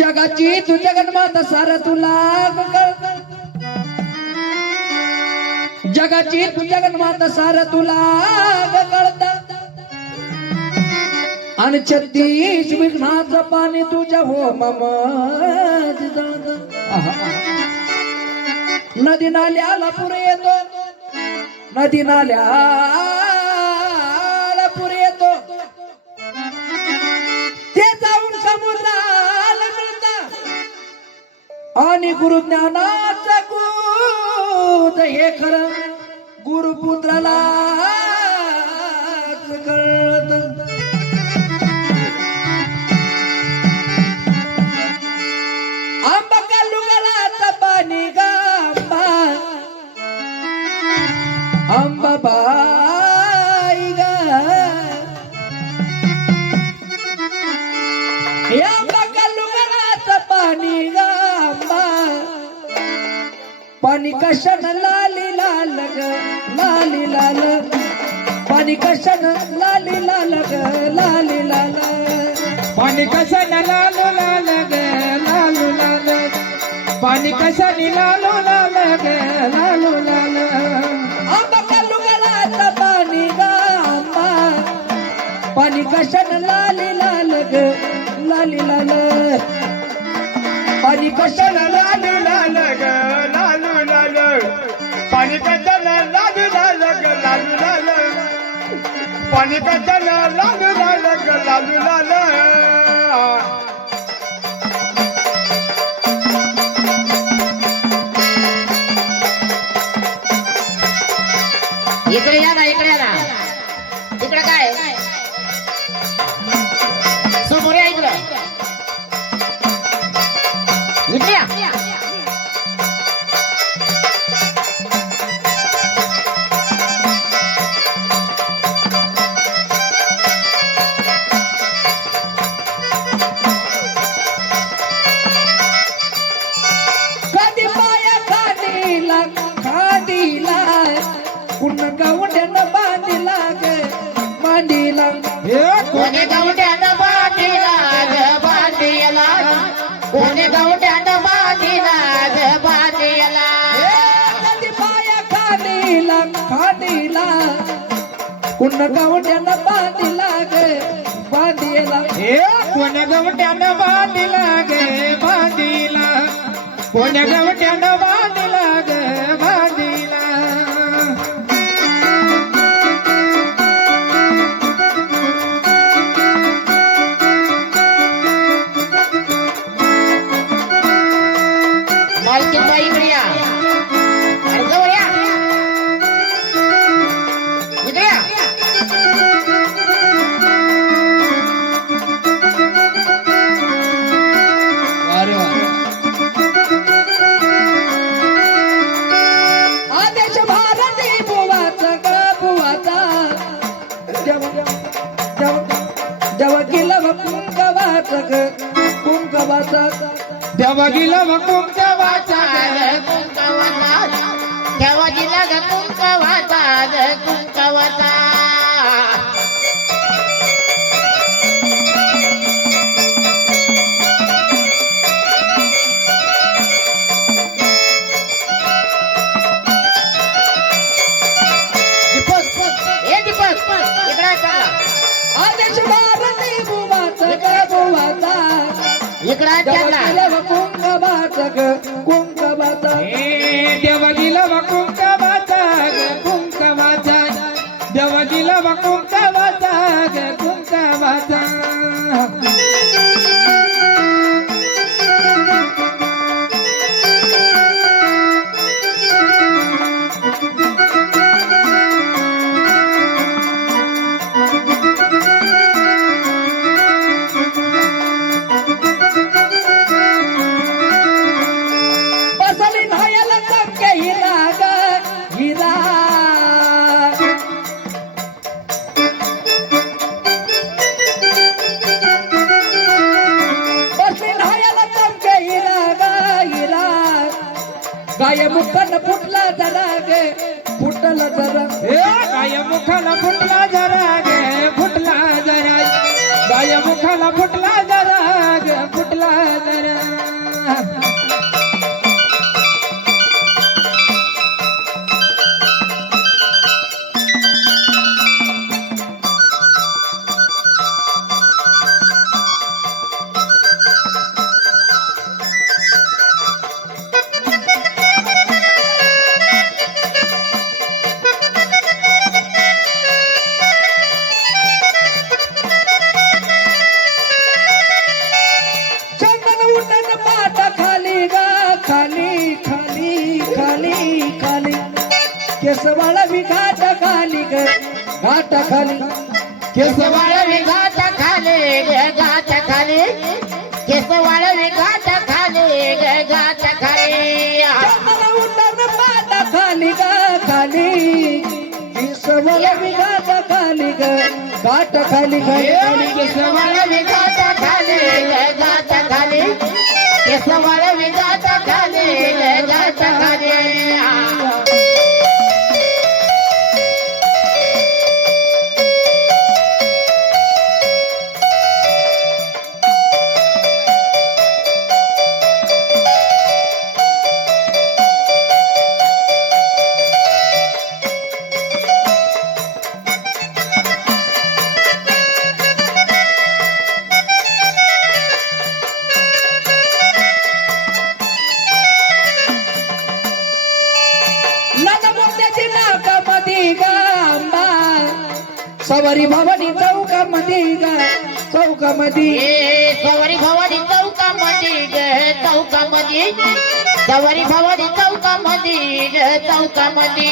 जगाची तू जगन्माता सार तुला जगाची तू जगन्माता सार तुला कळत. आणि छत्तीस विघ्नाचं पाणी तुझ्या हो मम नदी नाल्याला पुर येतो. नदी नाल्या आणि आणि गुरुज्ञानाचं गुद हे खरं गुरुपुत्राला कळत. कशन लाली लाल ग? लाली लाल. पाणी कशन लाली लाल ग? लाली लाल. पाणी कशाने लालू लाल ग? लालू लाल. पाणी कशाने लालू लाल ग? लालू लाल. आंबा कलुगराचं पाणी पाणी कशन लाली लाल ग? लाली लाल. पाणी कशन लालू लाल ग? लाल पाणी कशाने लालू लाल लालू लाल पाणी कशाने लाल लालू लाल. इकडे या ना इकडे या ना. पुन्हा गावड्यानं बांधीला ग मांडीला कोणी गावट्यानं बांधीला ग बांधीला. कोणी गावट्यानं बांधीला ग बांधीला. कधी पाया खादीला खादीला पुन्हा गावड्यानं बांधीला ग बांधीला. कोण गवट्यानं बांधिला गे बांधिला. कोण इकडे आहे जेव्हा गाय मुखन फुटला जरा गे फुटल जरा ए गाय मुखाला फुटला जरा गे फुटला जरा गाय मुखाला फुटला जरा गे फुटला जरा केस वाळवी घाट खाली ग घाट खाली. केस वाळवी घाट खाले ग घाट खाली. केस वाळवी घाट खाले ग घाट खाली. पाटा खाली ग खाली. केस वाळवी घाट खाली घाट खाली खाली केस वाळवी घाट खाले ग घाट खाली. केस वाळवी घाट चौकामध्ये. ए सवारी भवानी चौकामध्ये ग चौकामध्ये. सवारी भवानी चौकामध्ये ग चौकामध्ये.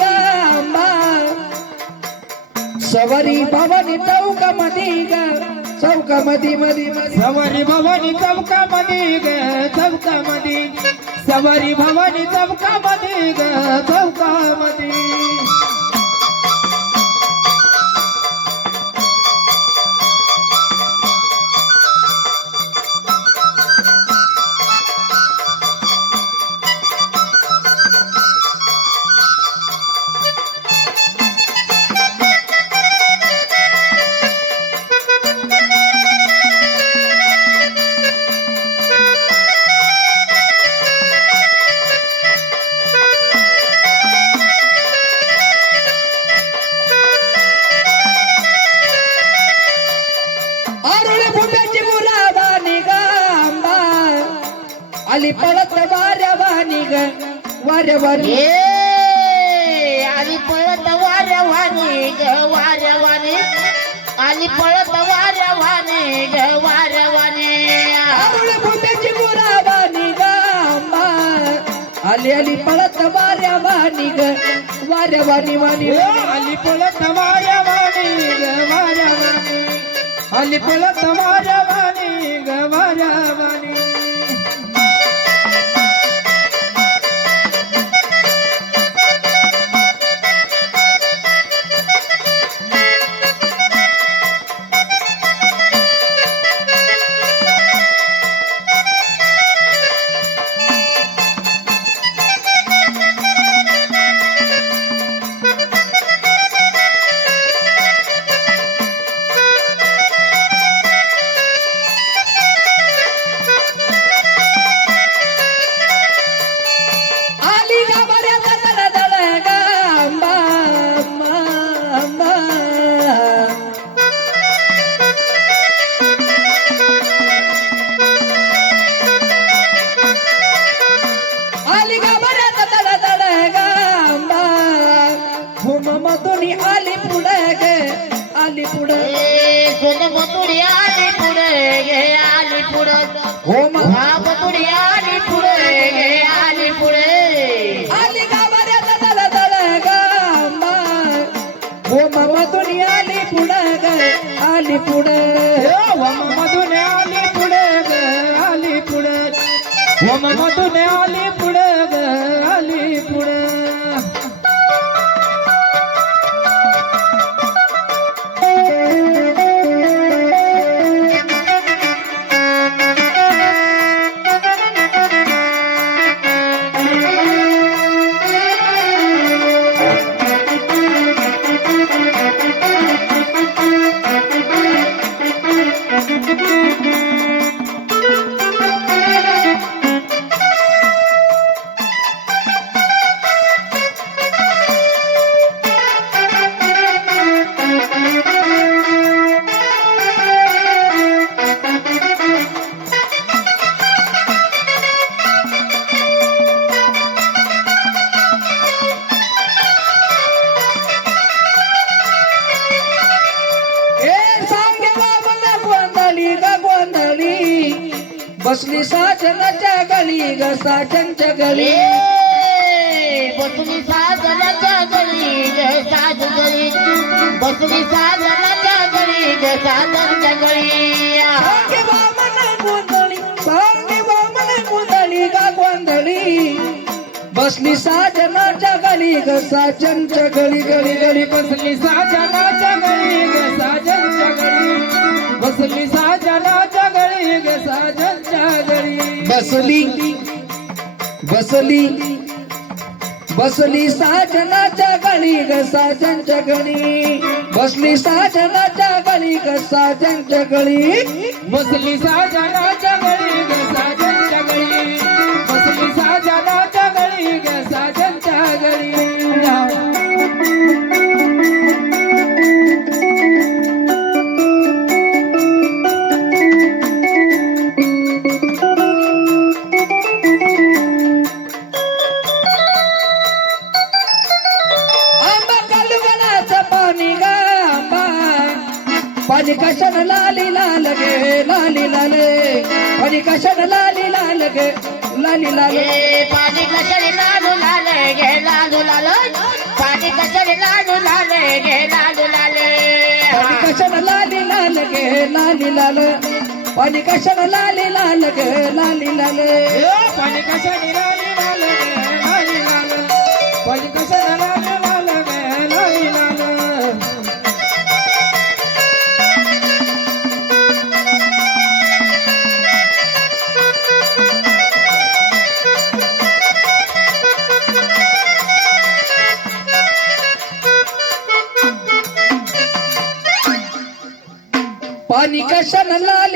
गांबा. सवारी भवानी चौकामध्ये गा. चौका मध्ये मध्ये सवारी भवानी चौका चौकामध्ये ग चौका चौकामध्ये. सवारी भवानी चौका चौकामध्ये ग चौका आरुळे आली पळत वाऱ्या वाणी ग वाऱ्या वाणी ए आली पळत वाऱ्या वाणी ग वाऱ्या वाणी आली पळत वाऱ्या वाणी ग वाऱ्या वाणी आरुळे फुट्याची गुलाबानी गांबा आली आली पळत वाऱ्या वाणी ग वाऱ्या वाणी वाणी आली पळत वाऱ्या वाणी ग वाऱ्या वाणी आली पळत वाऱ्या वाणी ग वाऱ्या वाणी होम मधुनी आली पुढे गे आली पुढे साजनच्या ए, बसली साजनाच्या गळी ग साज गळी बसली साजनाच्या गळी ग साजनच्या गळी बसली साजनाच्या गळी ग साजनच्या गळी गळी गळी बसली साजनाच्या गळी ग साजनच्या गळी बसली साजनाच्या गळी ग साजनच्या गळी बसली बसली बसली साजनाच्या गळी ग साजनच्या गळी बसली साजनाच्या गळी ग साजनच्या गळी बसली साजनाच्या गळी ग साजनच्या गळी बसली साजनाच्या गळी ग साजनच्या गळी गे लाली लाल. पाणी कशाने लाडू लाले गे लाडू लाल. पाणी कशाने लाडू लाले गे लाडू लाले. पाणी कशानं लाली लाल गे लाली लाल. पाणी कशानं लाली लाल गे लाली लाल. ए, पाणी कशाने लाली पाणी कशानं